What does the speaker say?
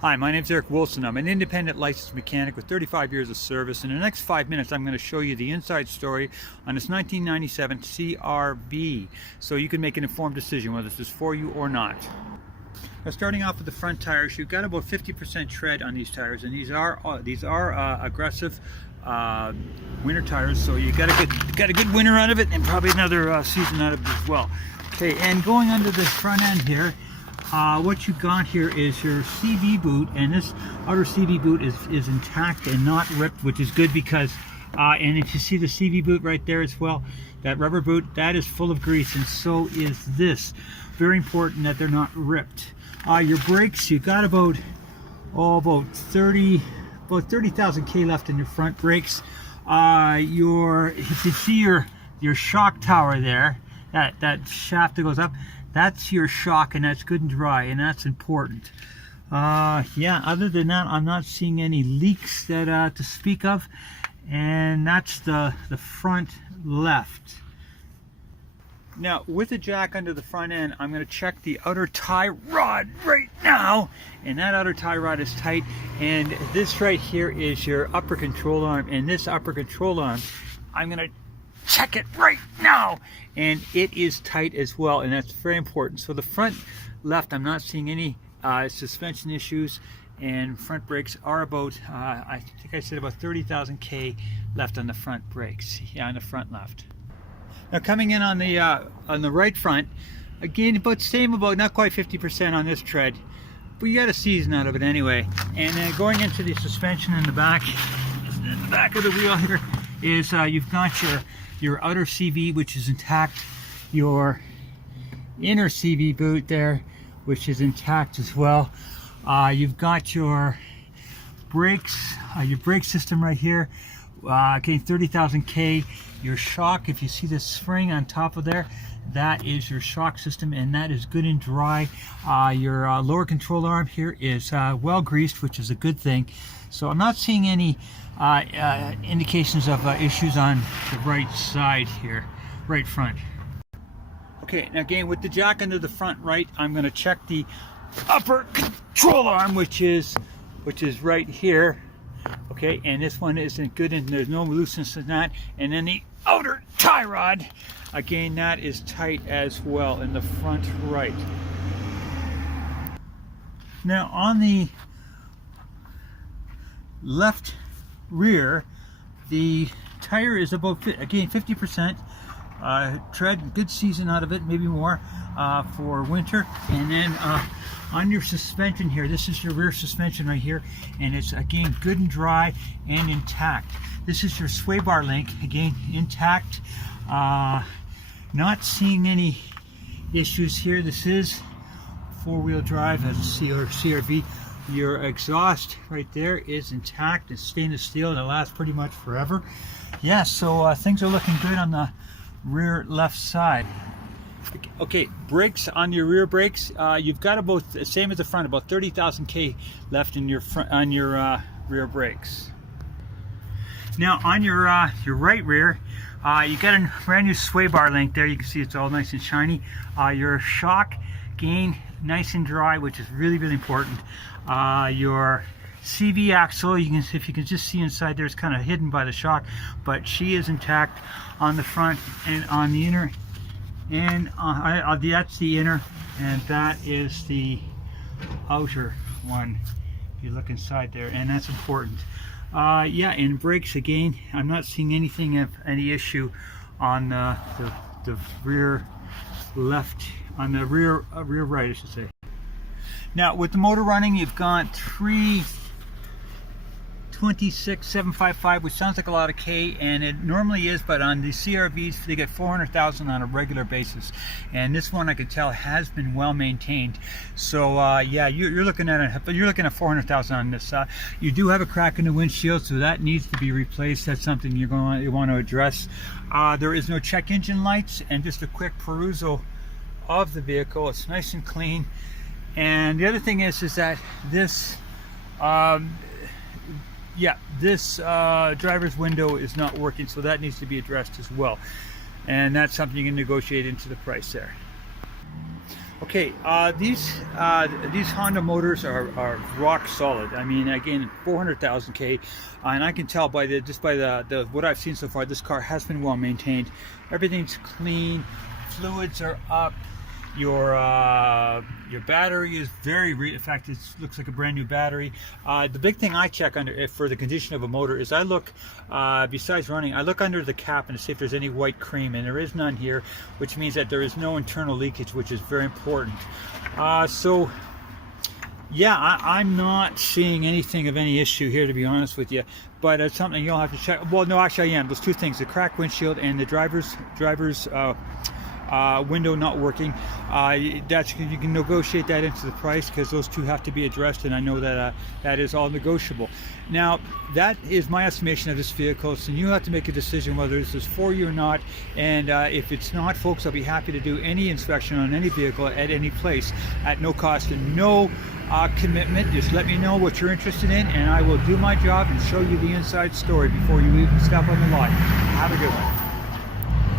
Hi, my name is Eric Wilson. I'm an independent licensed mechanic with 35 years of service. In the next 5 minutes, I'm going to show you the inside story on this 1997 CRV, so you can make an informed decision whether this is for you or not. Now, starting off with the front tires, you've got about 50% tread on these tires, and these are aggressive winter tires, so you got a good winter out of it, and probably another season out of it as well. Okay, and going under the front end here. What you got here is your CV boot, and this outer CV boot is intact and not ripped, which is good because, and if you see the CV boot right there as well, that rubber boot, that is full of grease, and so is this. Very important that they're not ripped. Your brakes, you got about 30,000 K left in your front brakes. If you see your shock tower there, that shaft that goes up, that's your shock, and that's good and dry, and that's important. Yeah, other than that, I'm not seeing any leaks that to speak of, and that's the front left. Now, with the jack under the front end, I'm going to check the outer tie rod right now, and that outer tie rod is tight, and this right here is your upper control arm, and this upper control arm, I'm going to check it right now, and it is tight as well, and that's very important. So the front left, I'm not seeing any suspension issues, and front brakes are about I think I said about 30,000 K left on the front brakes. Yeah, on the front left. Now coming in on the right front, again about not quite 50% on this tread, but you got a season out of it anyway. And then going into the suspension in the back of the wheel here is you've got your outer CV, which is intact, your inner CV boot there, which is intact as well. You've got your brakes, your brake system right here, okay, 30,000 K. Your shock, if you see the spring on top of there, that is your shock system, and that is good and dry. Your lower control arm here is well greased, which is a good thing. So I'm not seeing any indications of issues on the right side here, right front. Okay, now again with the jack under the front right, I'm going to check the upper control arm, which is right here. Okay, and this one isn't good, and there's no looseness in that. And then the outer tie rod, again, that is tight as well in the front right. Now on the left rear, the tire is about, again, 50% tread, good season out of it, maybe more for winter. And then on your suspension here, this is your rear suspension right here, and it's again good and dry and intact. This is your sway bar link, again intact, not seeing any issues here. This is four-wheel drive as a CRV. Your exhaust right there is intact. It's stainless steel, and it lasts pretty much forever. Yeah, so things are looking good on the rear left side. Okay, brakes, on your rear brakes, you've got about the same as the front, about 30,000 K left in your front on your rear brakes. Now on your right rear, you got a brand new sway bar link there. You can see it's all nice and shiny. Your shock, again, nice and dry, which is really important. Your CV axle, if you can just see inside there, it's kind of hidden by the shock, but she is intact on the front and on the inner. And that's the inner, and that is the outer one. If you look inside there, and that's important. Yeah, and brakes, again, I'm not seeing anything of any issue on the rear left, on the rear right, I should say. Now with the motor running, you've got 326,755, which sounds like a lot of K, and it normally is, but on the CRVs they get 400,000 on a regular basis, and this one I can tell has been well maintained. So yeah, you're looking at 400,000 on this. You do have a crack in the windshield, so that needs to be replaced. That's something you want to address. There is no check engine lights, and just a quick perusal of the vehicle, it's nice and clean. And the other thing is that this driver's window is not working, so that needs to be addressed as well, and that's something you can negotiate into the price there. Okay, these Honda motors are rock solid. I mean, again, 400,000 K, and I can tell by the what I've seen so far, this car has been well maintained. Everything's clean, fluids are up. Your battery is in fact, it looks like a brand new battery. The big thing I check under for the condition of a motor is I look, besides running, I look under the cap and see if there's any white cream, and there is none here, which means that there is no internal leakage, which is very important. So yeah, I'm not seeing anything of any issue here, to be honest with you, but it's something you'll have to check. Well, no, actually I am. Those two things, the cracked windshield and the driver's window not working, you can negotiate that into the price, because those two have to be addressed, and I know that that is all negotiable. Now, that is my estimation of this vehicle, so you have to make a decision whether this is for you or not. And if it's not, folks, I'll be happy to do any inspection on any vehicle at any place at no cost and no commitment. Just let me know what you're interested in, and I will do my job and show you the inside story before you even step on the lot. Have a good one.